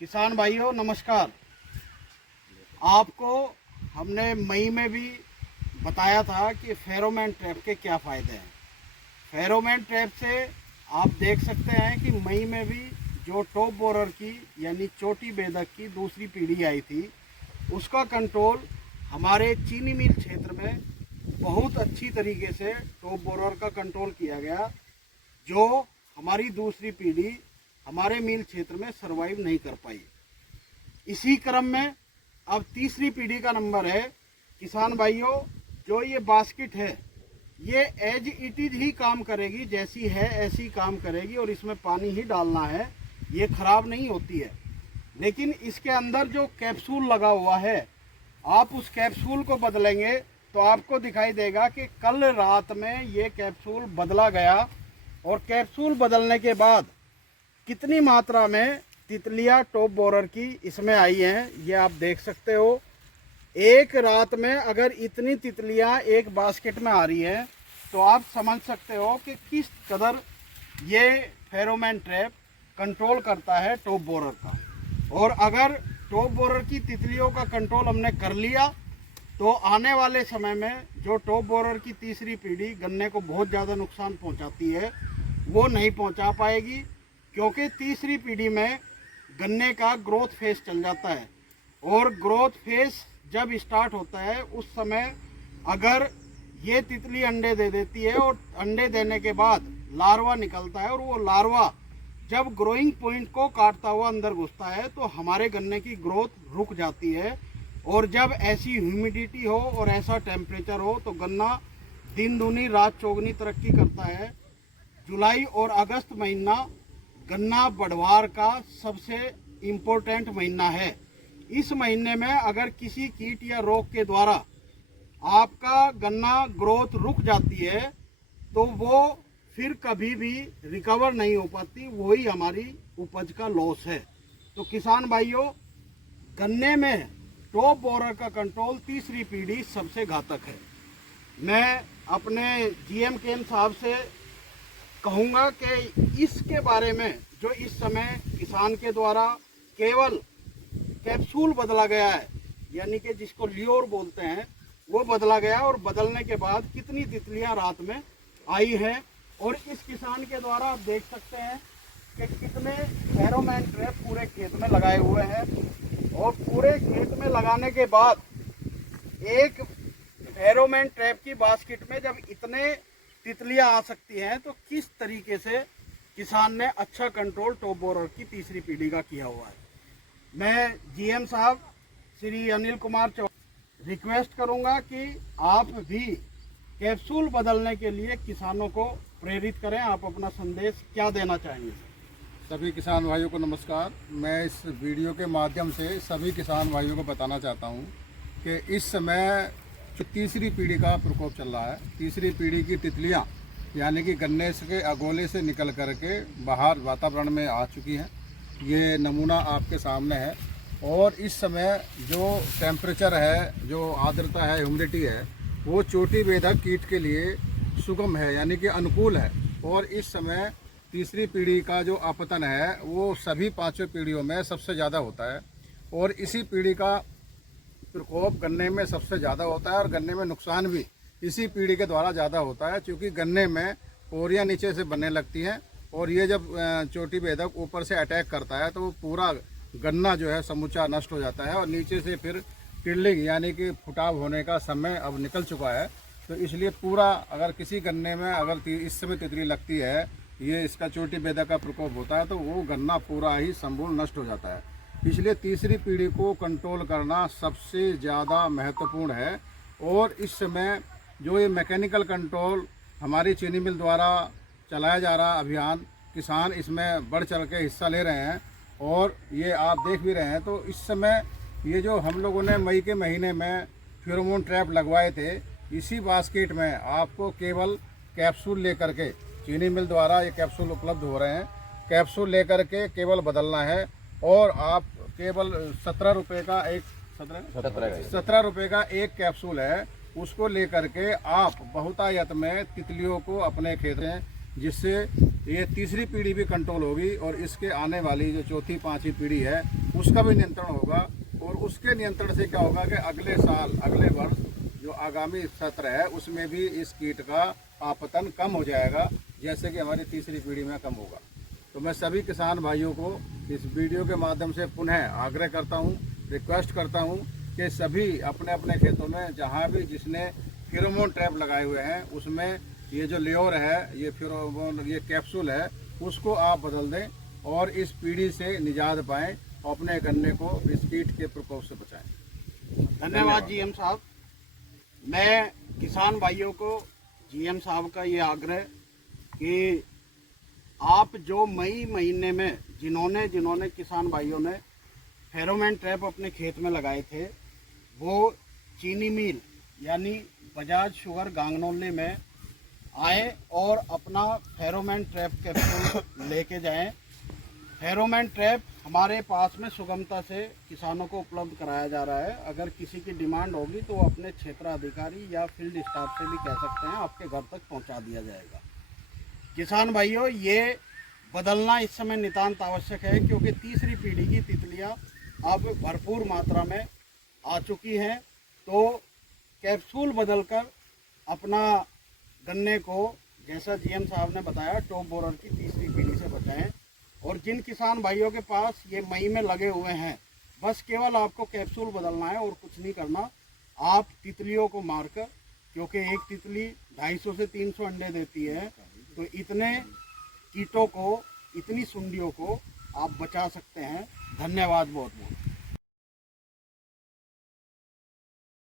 किसान भाइयों नमस्कार। आपको हमने मई में भी बताया था कि फेरोमोन ट्रैप के क्या फ़ायदे हैं। फेरोमोन ट्रैप से आप देख सकते हैं कि मई में भी जो टॉप बोरर की यानी चोटी बेधक की दूसरी पीढ़ी आई थी, उसका कंट्रोल हमारे चीनी मिल क्षेत्र में बहुत अच्छी तरीके से टॉप बोरर का कंट्रोल किया गया, जो हमारी दूसरी पीढ़ी हमारे मिल क्षेत्र में सरवाइव नहीं कर पाई। इसी क्रम में अब तीसरी पीढ़ी का नंबर है। किसान भाइयों, जो ये बास्केट है ये एज इट इज ही काम करेगी, जैसी है ऐसी काम करेगी और इसमें पानी ही डालना है, ये खराब नहीं होती है। लेकिन इसके अंदर जो कैप्सूल लगा हुआ है, आप उस कैप्सूल को बदलेंगे तो आपको दिखाई देगा कि कल रात में ये कैप्सूल बदला गया और कैप्सूल बदलने के बाद कितनी मात्रा में तितलियां टॉप बोरर की इसमें आई हैं, ये आप देख सकते हो। एक रात में अगर इतनी तितलियां एक बास्केट में आ रही हैं तो आप समझ सकते हो कि किस कदर ये फेरोमोन ट्रैप कंट्रोल करता है टॉप बोरर का। और अगर टॉप बोरर की तितलियों का कंट्रोल हमने कर लिया तो आने वाले समय में जो टॉप बोरर की तीसरी पीढ़ी गन्ने को बहुत ज़्यादा नुकसान पहुंचाती है, वो नहीं पहुंचा पाएगी, क्योंकि तीसरी पीढ़ी में गन्ने का ग्रोथ फेज चल जाता है। और ग्रोथ फेज जब स्टार्ट होता है उस समय अगर ये तितली अंडे दे देती है और अंडे देने के बाद लार्वा निकलता है और वो लार्वा जब ग्रोइंग पॉइंट को काटता हुआ अंदर घुसता है तो हमारे गन्ने की ग्रोथ रुक जाती है। और जब ऐसी ह्यूमिडिटी हो और ऐसा टेम्परेचर हो तो गन्ना दिन दूनी रात चौगनी तरक्की करता है। जुलाई और अगस्त महीना गन्ना बढ़वार का सबसे इम्पोर्टेंट महीना है। इस महीने में अगर किसी कीट या रोग के द्वारा आपका गन्ना ग्रोथ रुक जाती है तो वो फिर कभी भी रिकवर नहीं हो पाती, वही हमारी उपज का लॉस है। तो किसान भाइयों, गन्ने में टॉप बोरर का कंट्रोल तीसरी पीढ़ी सबसे घातक है। मैं अपने जीएम केम साहब से कहूँगा कि इसके बारे में जो इस समय किसान के द्वारा केवल कैप्सूल बदला गया है, यानी कि जिसको लियोर बोलते हैं, वो बदला गया और बदलने के बाद कितनी तितलियां रात में आई हैं। और इस किसान के द्वारा आप देख सकते हैं कि कितने फेरोमोन ट्रैप पूरे खेत में लगाए हुए हैं। और पूरे खेत में लगाने के बाद एक फेरोमोन ट्रैप की बास्केट में जब इतने तितलियां आ सकती हैं तो किस तरीके से किसान ने अच्छा कंट्रोल टॉप बोरर की तीसरी पीढ़ी का किया हुआ है। मैं जीएम साहब श्री अनिल कुमार चौहान रिक्वेस्ट करूंगा कि आप भी कैप्सूल बदलने के लिए किसानों को प्रेरित करें। आप अपना संदेश क्या देना चाहेंगे? सभी किसान भाइयों को नमस्कार। मैं इस वीडियो के माध्यम से सभी किसान भाइयों को बताना चाहता हूं कि इस समय जो तीसरी पीढ़ी का प्रकोप चल रहा है, तीसरी पीढ़ी की तितलियां यानी कि गन्ने के अगोले से निकल करके बाहर वातावरण में आ चुकी हैं। ये नमूना आपके सामने है। और इस समय जो टेम्परेचर है, जो आर्द्रता है, ह्यूमिडिटी है, वो चोटी बेधक कीट के लिए सुगम है, यानी कि अनुकूल है। और इस समय तीसरी पीढ़ी का जो अपतन है वो सभी पांचों पीढ़ियों में सबसे ज़्यादा होता है। और इसी पीढ़ी का प्रकोप गन्ने में सबसे ज़्यादा होता है और गन्ने में नुकसान भी इसी पीढ़ी के द्वारा ज़्यादा होता है, क्योंकि गन्ने में पोरियाँ नीचे से बनने लगती हैं और ये जब चोटी बेधक ऊपर से अटैक करता है तो वो पूरा गन्ना जो है समूचा नष्ट हो जाता है और नीचे से फिर टिल्लिंग यानी कि फुटाव होने का समय अब निकल चुका है। तो इसलिए पूरा अगर किसी गन्ने में अगर इस समय तितली लगती है, ये इसका चोटी बेधक का प्रकोप होता है, तो वो गन्ना पूरा ही संपूर्ण नष्ट हो जाता है। इसलिए तीसरी पीढ़ी को कंट्रोल करना सबसे ज़्यादा महत्वपूर्ण है। और इस समय जो ये मैकेनिकल कंट्रोल हमारी चीनी मिल द्वारा चलाया जा रहा अभियान, किसान इसमें बढ़ चढ़ के हिस्सा ले रहे हैं और ये आप देख भी रहे हैं। तो इस समय ये जो हम लोगों ने मई के महीने में फेरोमोन ट्रैप लगवाए थे, इसी बास्केट में आपको केवल कैप्सूल लेकर के चीनी मिल द्वारा ये कैप्सूल उपलब्ध हो रहे हैं। कैप्सूल लेकर के केवल बदलना है और आप केवल 17 रुपये का एक 17 रुपये का एक कैप्सूल है, उसको लेकर के आप बहुतायत में तितलियों को अपने खेत में जिससे ये तीसरी पीढ़ी भी कंट्रोल होगी और इसके आने वाली जो चौथी पांचवी पीढ़ी है उसका भी नियंत्रण होगा। और उसके नियंत्रण से क्या होगा कि अगले साल, अगले वर्ष जो आगामी सत्र है उसमें भी इस कीट का आपतन कम हो जाएगा, जैसे कि हमारी तीसरी पीढ़ी में कम होगा। तो मैं सभी किसान भाइयों को इस वीडियो के माध्यम से पुनः आग्रह करता हूं, रिक्वेस्ट करता हूं कि सभी अपने अपने खेतों में जहां भी जिसने फेरोमोन ट्रैप लगाए हुए हैं उसमें ये जो लेयोर है, ये फेरोमोन, ये कैप्सूल है, उसको आप बदल दें और इस पीढ़ी से निजात पाएं और अपने गन्ने को इस कीट के प्रकोप से बचाएं। धन्यवाद जीएम साहब। मैं किसान भाइयों को जीएम साहब का ये आग्रह कि आप जो मई महीने में जिन्होंने किसान भाइयों ने फेरोमोन ट्रैप अपने खेत में लगाए थे, वो चीनी मिल यानी बजाज शुगर गांगनौली में आए और अपना फेरोमोन ट्रैप कैप्सूल लेके जाएं। फेरोमोन ट्रैप हमारे पास में सुगमता से किसानों को उपलब्ध कराया जा रहा है। अगर किसी की डिमांड होगी तो वो अपने क्षेत्राधिकारी या फील्ड स्टाफ से भी कह सकते हैं, आपके घर तक पहुंचा दिया जाएगा। किसान भाइयों, ये बदलना इस समय नितांत आवश्यक है, क्योंकि तीसरी पीढ़ी की तितलियां अब भरपूर मात्रा में आ चुकी हैं। तो कैप्सूल बदलकर अपना गन्ने को, जैसा जीएम साहब ने बताया, टॉप बोरर की तीसरी पीढ़ी से बचाएं। और जिन किसान भाइयों के पास ये मई में लगे हुए हैं, बस केवल आपको कैप्सूल बदलना है और कुछ नहीं करना। आप तितलियों को मारकर, क्योंकि एक तितली 250 से 300 अंडे देती है, तो इतने कीटों को, इतनी सुंडियों को आप बचा सकते हैं। धन्यवाद बहुत बहुत।